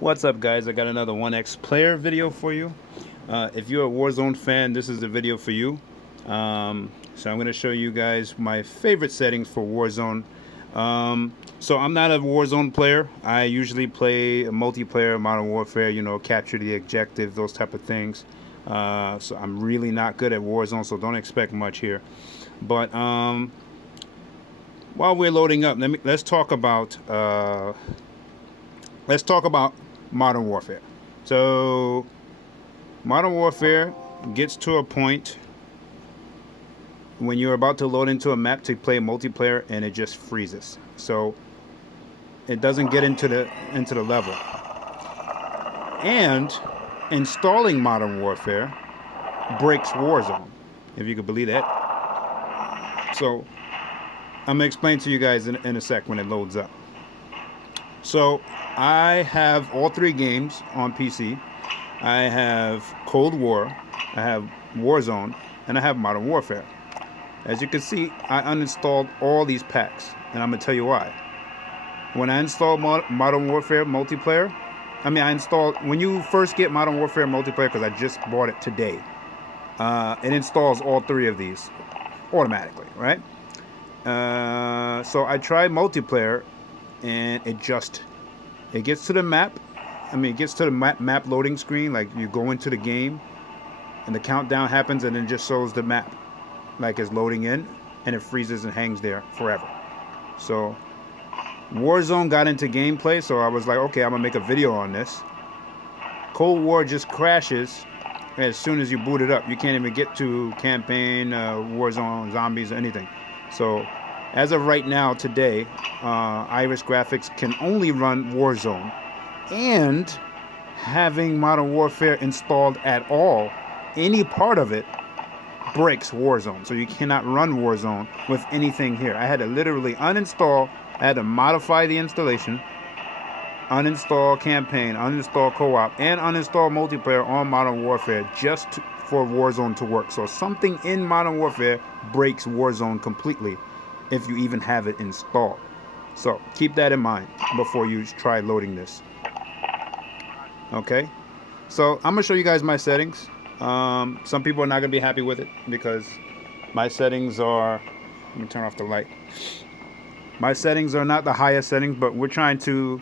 What's up, guys? I got another OneXplayer video for you. If you're a Warzone fan, this is the video for you. So I'm going to show you guys my favorite settings for Warzone. So I'm not a Warzone player. I usually play a multiplayer, Modern Warfare, you know, capture the objective, those type of things. So I'm really not good at Warzone, so don't expect much here. But while we're loading up, let's talk about Modern Warfare. So Modern Warfare gets to a point when you're about to load into a map to play multiplayer and it just freezes. So it doesn't get into the level. And installing Modern Warfare breaks Warzone, if you could believe that. So I'm gonna explain to you guys in a sec when it loads up. So I have all three games on PC. I have Cold War, I have Warzone, and I have Modern Warfare. As you can see, I uninstalled all these packs, and I'm going to tell you why. When I installed Modern Warfare multiplayer, when you first get Modern Warfare multiplayer, because I just bought it today, it installs all three of these automatically, right? So I tried multiplayer, and it gets to the map. It gets to the map loading screen, like you go into the game and the countdown happens and then just shows the map like it's loading in, and it freezes and hangs there forever. So Warzone got into gameplay, so I was like, okay, I'm gonna make a video on this. Cold War just crashes as soon as you boot it up. You can't even get to campaign, Warzone, zombies, or anything. So as of right now, today, Iris Graphics can only run Warzone, and having Modern Warfare installed at all, any part of it, breaks Warzone. So you cannot run Warzone with anything here. I had to literally uninstall, I had to modify the installation, uninstall campaign, uninstall co-op, and uninstall multiplayer on Modern Warfare just for Warzone to work. So something in Modern Warfare breaks Warzone completely if you even have it installed. So keep that in mind before you try loading this. Okay, so I'm gonna show you guys my settings. Some people are not gonna be happy with it because my settings are, let me turn off the light. My settings are not the highest settings, but we're trying to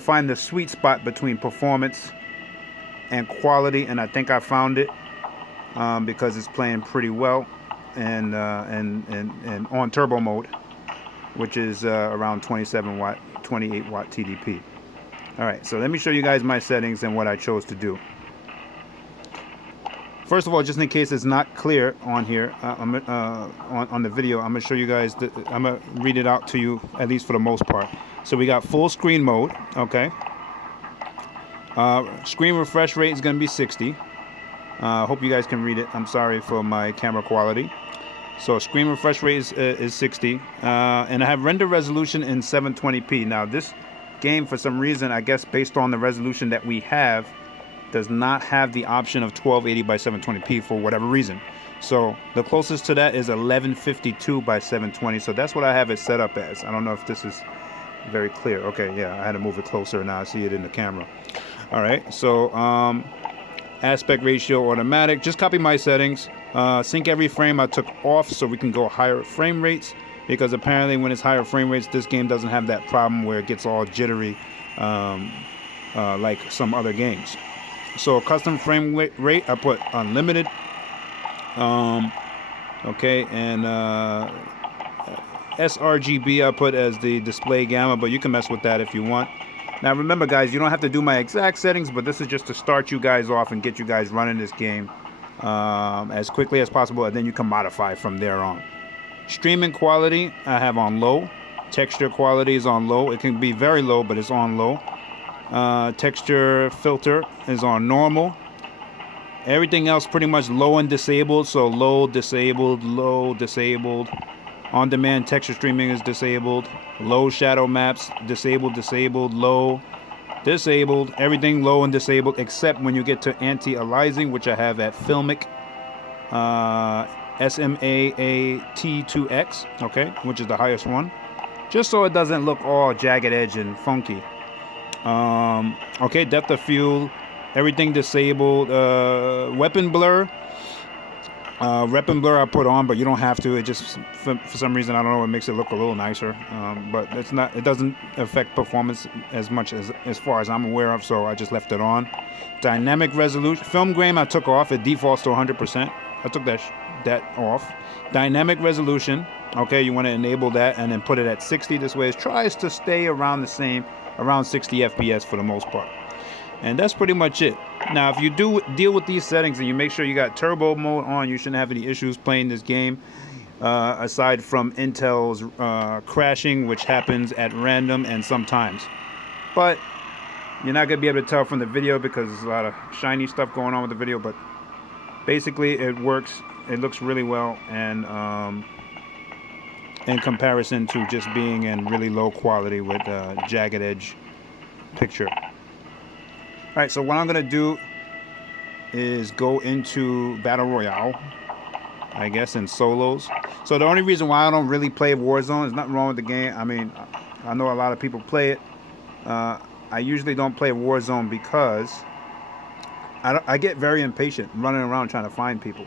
find the sweet spot between performance and quality, and I think I found it because it's playing pretty well. And on turbo mode, which is around 27 watt, 28 watt TDP. All right, so let me show you guys my settings and what I chose to do. First of all, just in case it's not clear on here, on the video, I'm gonna show you guys. I'm gonna read it out to you, at least for the most part. So we got full screen mode. Okay. Screen refresh rate is gonna be 60. Hope you guys can read it. I'm sorry for my camera quality. So screen refresh rate is 60, and I have render resolution in 720p. Now this game, for some reason, I guess based on the resolution that we have, does not have the option of 1280 by 720p for whatever reason. So the closest to that is 1152 by 720. So that's what I have it set up as. I don't know if this is very clear. Okay, yeah, I had to move it closer. Now I see it in the camera. All right, so aspect ratio automatic. Just copy my settings. Sync every frame I took off so we can go higher frame rates, because apparently when it's higher frame rates, this game doesn't have that problem where it gets all jittery like some other games. So custom frame rate I put unlimited. Okay, and sRGB I put as the display gamma, but you can mess with that if you want. Now remember, guys, you don't have to do my exact settings, but this is just to start you guys off and get you guys running this game as quickly as possible, and then you can modify from there on. Streaming quality I have on low. Texture quality is on low. It can be very low, but it's on low. Texture filter is on normal. Everything else pretty much low and disabled. So low, disabled, low, disabled. On demand texture streaming is disabled. Low shadow maps, disabled, disabled, low, disabled. Everything low and disabled except when you get to anti-aliasing, which I have at Filmic SMAAT2X, okay, which is the highest one. just so it doesn't look all jagged edge and funky. Okay, depth of field, everything disabled. Weapon blur. Weapon blur I put on, but you don't have to. It just for some reason, I don't know, it makes it look a little nicer. But it's not. It doesn't affect performance as much as far as I'm aware of. So I just left it on. Dynamic resolution. Film grain I took off. It defaults to 100%. I took that off. Dynamic resolution. Okay, you want to enable that and then put it at 60. This way, it tries to stay around the same, around 60 FPS for the most part. And that's pretty much it. Now, if you do deal with these settings and you make sure you got turbo mode on, you shouldn't have any issues playing this game. Aside from Intel's crashing, which happens at random and sometimes. But you're not going to be able to tell from the video because there's a lot of shiny stuff going on with the video. But basically, it works. It looks really well. And in comparison to just being in really low quality with jagged edge picture. Alright, so what I'm going to do is go into Battle Royale, I guess, in solos. So the only reason why I don't really play Warzone, there's nothing wrong with the game. I mean, I know a lot of people play it. I usually don't play Warzone because I get very impatient running around trying to find people.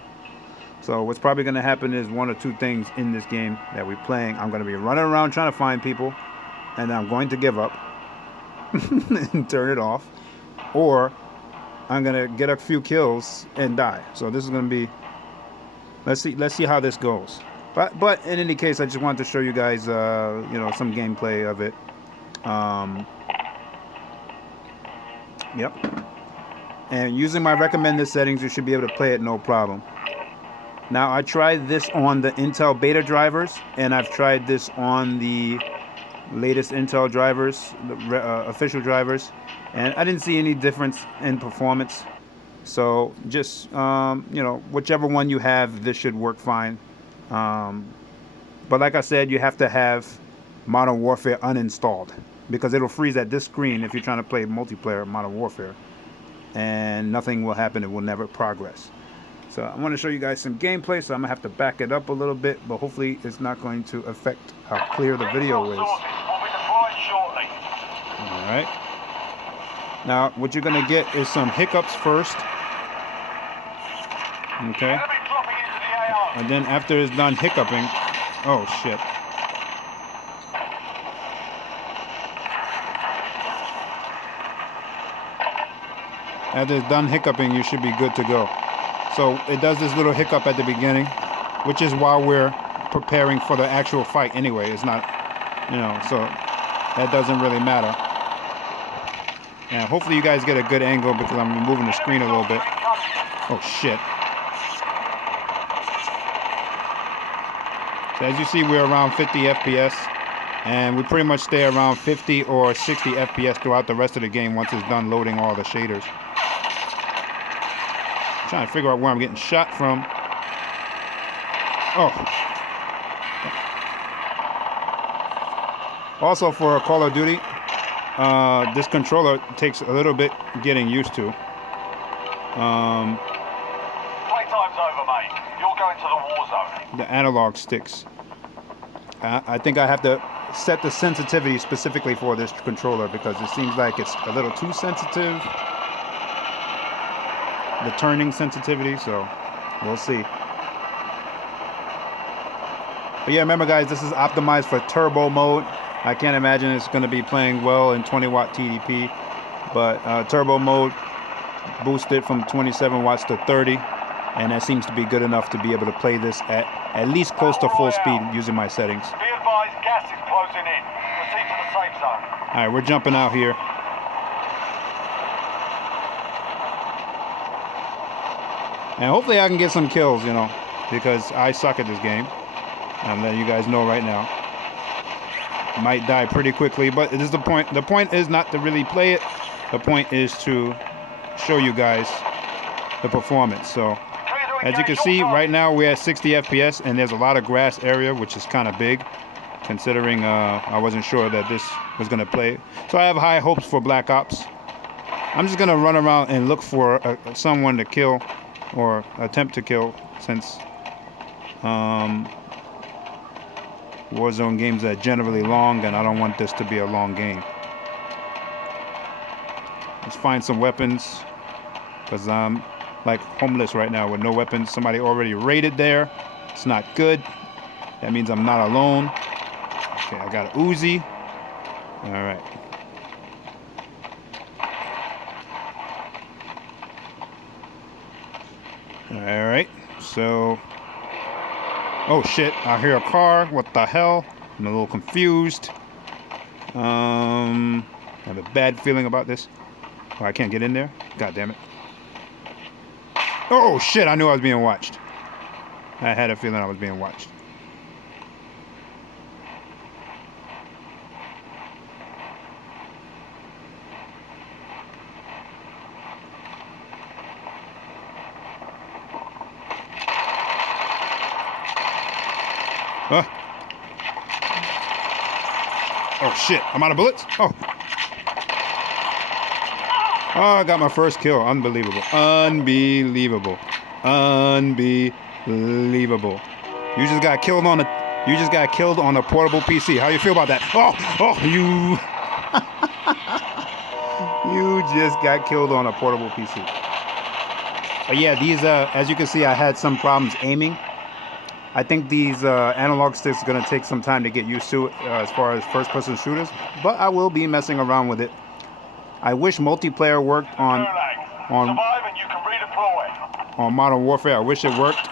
So what's probably going to happen is one or two things in this game that we're playing. I'm going to be running around trying to find people, and I'm going to give up and turn it off. Or I'm gonna get a few kills and die. So this is gonna be, let's see how this goes. But in any case, I just wanted to show you guys you know, some gameplay of it. Yep. And using my recommended settings, you should be able to play it no problem. Now I tried this on the Intel beta drivers, and I've tried this on the latest Intel drivers, the official drivers. And I didn't see any difference in performance. So just, you know, whichever one you have, this should work fine. But like I said, you have to have Modern Warfare uninstalled because it'll freeze at this screen if you're trying to play multiplayer Modern Warfare. And nothing will happen. It will never progress. So I want to show you guys some gameplay. So I'm going to have to back it up a little bit. But hopefully it's not going to affect how clear the video is. Alright. Now, what you're going to get is some hiccups first. Okay. And then after it's done hiccuping... Oh, shit. After it's done hiccuping, you should be good to go. So, it does this little hiccup at the beginning, which is while we're preparing for the actual fight anyway. It's not, you know, so that doesn't really matter. And hopefully you guys get a good angle because I'm moving the screen a little bit. Oh shit. So as you see, we're around 50 FPS. And we pretty much stay around 50 or 60 FPS throughout the rest of the game once it's done loading all the shaders. I'm trying to figure out where I'm getting shot from. Oh. Also for Call of Duty, this controller takes a little bit getting used to. Playtime's over, mate. You're going to the war zone. The analog sticks. I think I have to set the sensitivity specifically for this controller because it seems like it's a little too sensitive. The turning sensitivity, so we'll see. But yeah, remember guys, this is optimized for turbo mode. I can't imagine it's going to be playing well in 20 watt TDP, but turbo mode boosted from 27 watts to 30, and that seems to be good enough to be able to play this at least close to full speed using my settings. Be advised, gas is closing in. Proceed to the safe zone. All right, we're jumping out here. And hopefully I can get some kills, you know, because I suck at this game. I'm letting you guys know right now. Might die pretty quickly, but it is the point. The point is not to really play it. The point is to show you guys the performance. So as you can see, right now we're at 60 FPS, and there's a lot of grass area, which is kind of big, considering I wasn't sure that this was going to play. So I have high hopes for Black Ops. I'm just going to run around and look for someone to kill or attempt to kill, since Warzone games are generally long, and I don't want this to be a long game. Let's find some weapons, because I'm like homeless right now with no weapons. Somebody already raided there. It's not good. That means I'm not alone. Okay, I got a Uzi. All right. All right. So, oh shit! I hear a car. What the hell? I'm a little confused. I have a bad feeling about this. Oh, I can't get in there. God damn it! Oh shit! I knew I was being watched. I had a feeling I was being watched. Oh shit, I'm out of bullets? Oh, I got my first kill. Unbelievable. Unbelievable. Unbelievable. You just got killed on a portable PC. How you feel about that? You you just got killed on a portable PC. But yeah, these as you can see, I had some problems aiming. I think these analog sticks are going to take some time to get used to as far as first-person shooters, but I will be messing around with it. I wish multiplayer worked on Modern Warfare. I wish it worked,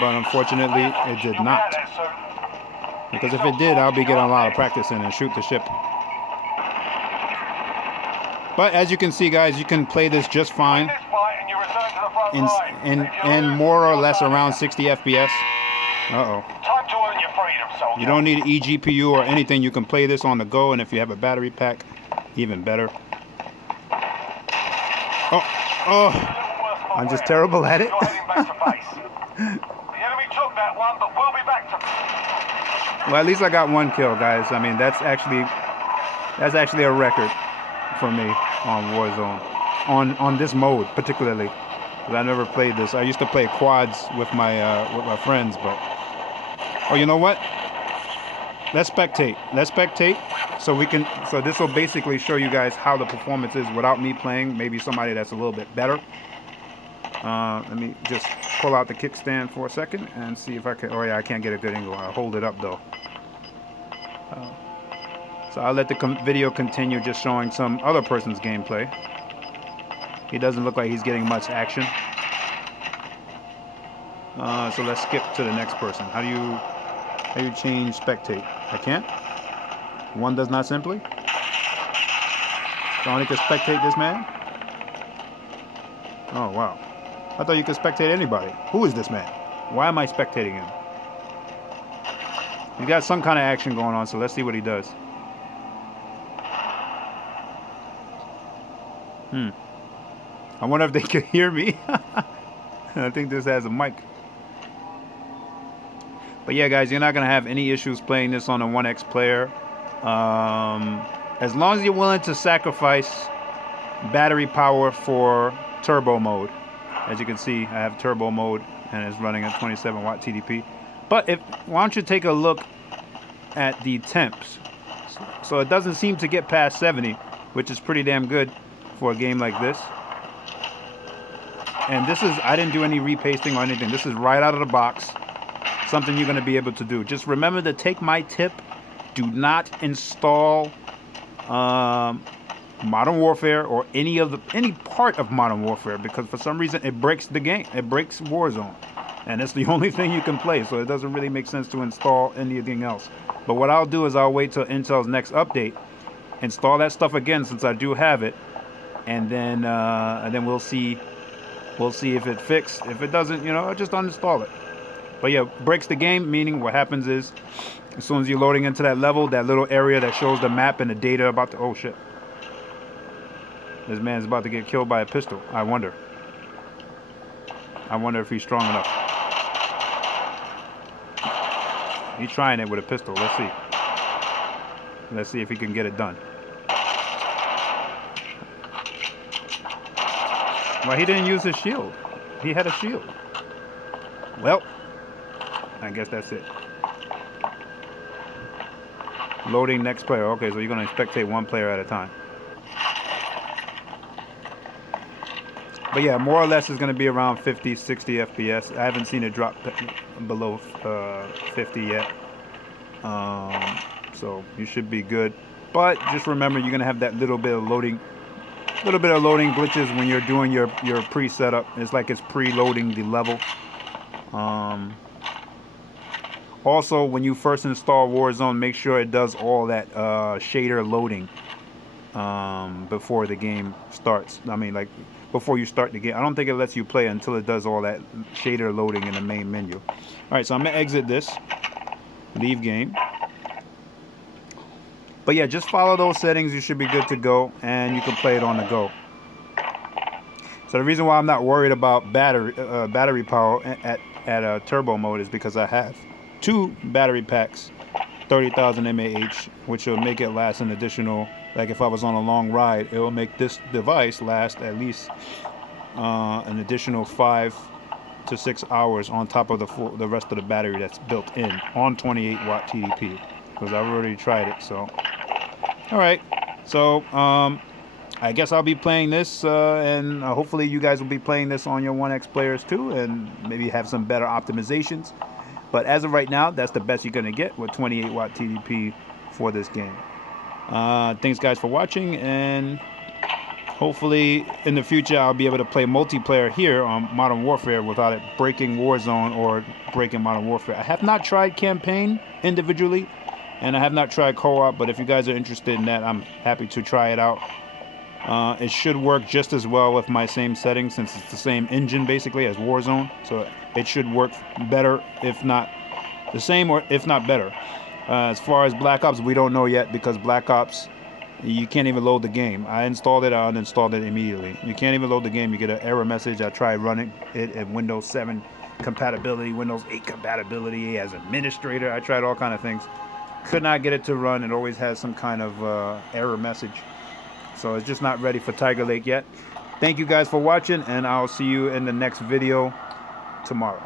but unfortunately it did not. Because if it did, I'll be getting a lot of practice in and shoot the ship. But as you can see, guys, you can play this just fine in more or less around 60 FPS. Uh-oh. Time to earn your freedom, soldier. You don't need an eGPU or anything. You can play this on the go, and if you have a battery pack, even better. I'm just terrible at it. The enemy took that one, but we'll be back to... Well, at least I got one kill, guys. I mean, that's actually a record for me on Warzone. On this mode, particularly. Because I never played this. I used to play quads with my friends, but... Oh, you know what? Let's spectate. So this will basically show you guys how the performance is without me playing. Maybe somebody that's a little bit better. Let me just pull out the kickstand for a second and see if I can. Oh yeah, I can't get a good angle. I'll hold it up though. So I'll let the video continue, just showing some other person's gameplay. He doesn't look like he's getting much action. So let's skip to the next person. How do you change spectate? I can't. One does not simply. So I only can spectate this man. Oh wow. I thought you could spectate anybody. Who is this man? Why am I spectating him? He's got some kind of action going on, so let's see what he does. I wonder if they can hear me. I think this has a mic. But yeah, guys, you're not going to have any issues playing this on a OneXplayer. As long as you're willing to sacrifice battery power for turbo mode. As you can see, I have turbo mode and it's running at 27 watt TDP. But why don't you take a look at the temps? So it doesn't seem to get past 70, which is pretty damn good for a game like this. And this is, I didn't do any repasting or anything. This is right out of the box. Something you're going to be able to do. Just remember to take my tip. Do not install Modern Warfare or any part of Modern Warfare, because for some reason it breaks the game. It breaks Warzone, and it's the only thing you can play. So it doesn't really make sense to install anything else. But what I'll do is I'll wait till Intel's next update, install that stuff again since I do have it, and then we'll see if it fixed. If it doesn't, I'll just uninstall it. But yeah, breaks the game, meaning what happens is, as soon as you're loading into that level, that little area that shows the map and the data about the... Oh, shit. This man's about to get killed by a pistol. I wonder if he's strong enough. He's trying it with a pistol. Let's see. Let's see if he can get it done. Well, he didn't use his shield. He had a shield. Well, I guess that's it. Loading next player. Okay, so you're going to spectate one player at a time. But yeah, more or less is going to be around 50, 60 FPS. I haven't seen it drop below 50 yet. So you should be good. But just remember, you're going to have that little bit of loading glitches when you're doing your pre-setup. It's like it's pre-loading the level. Also, when you first install Warzone, make sure it does all that shader loading before the game starts. I mean, like before you start the game. I don't think it lets you play until it does all that shader loading in the main menu. All right, so I'm gonna exit this, leave game. But yeah, just follow those settings. You should be good to go, and you can play it on the go. So the reason why I'm not worried about battery power at turbo mode is because I have 2 battery packs, 30,000 mAh, which will make it last an additional, like if I was on a long ride, it will make this device last at least an additional 5 to 6 hours on top of the rest of the battery that's built in on 28 watt TDP, because I've already tried it. So all right, so I guess I'll be playing this, and hopefully you guys will be playing this on your OneXplayers too, and maybe have some better optimizations. But as of right now, that's the best you're going to get with 28 watt TDP for this game. Thanks guys for watching, and hopefully in the future I'll be able to play multiplayer here on Modern Warfare without it breaking Warzone or breaking Modern Warfare. I have not tried campaign individually, and I have not tried co-op, but if you guys are interested in that, I'm happy to try it out. It should work just as well with my same settings, since it's the same engine basically as Warzone, so it should work better, if not the same, or if not better. As far as Black Ops, we don't know yet, because Black Ops, you can't even load the game. I installed it, I uninstalled it immediately. You can't even load the game. You get an error message. I tried running it at Windows 7 compatibility, Windows 8 compatibility, as administrator. I tried all kind of things. Could not get it to run. It always has some kind of error message. So it's just not ready for Tigerlake yet. Thank you guys for watching, and I'll see you in the next video tomorrow.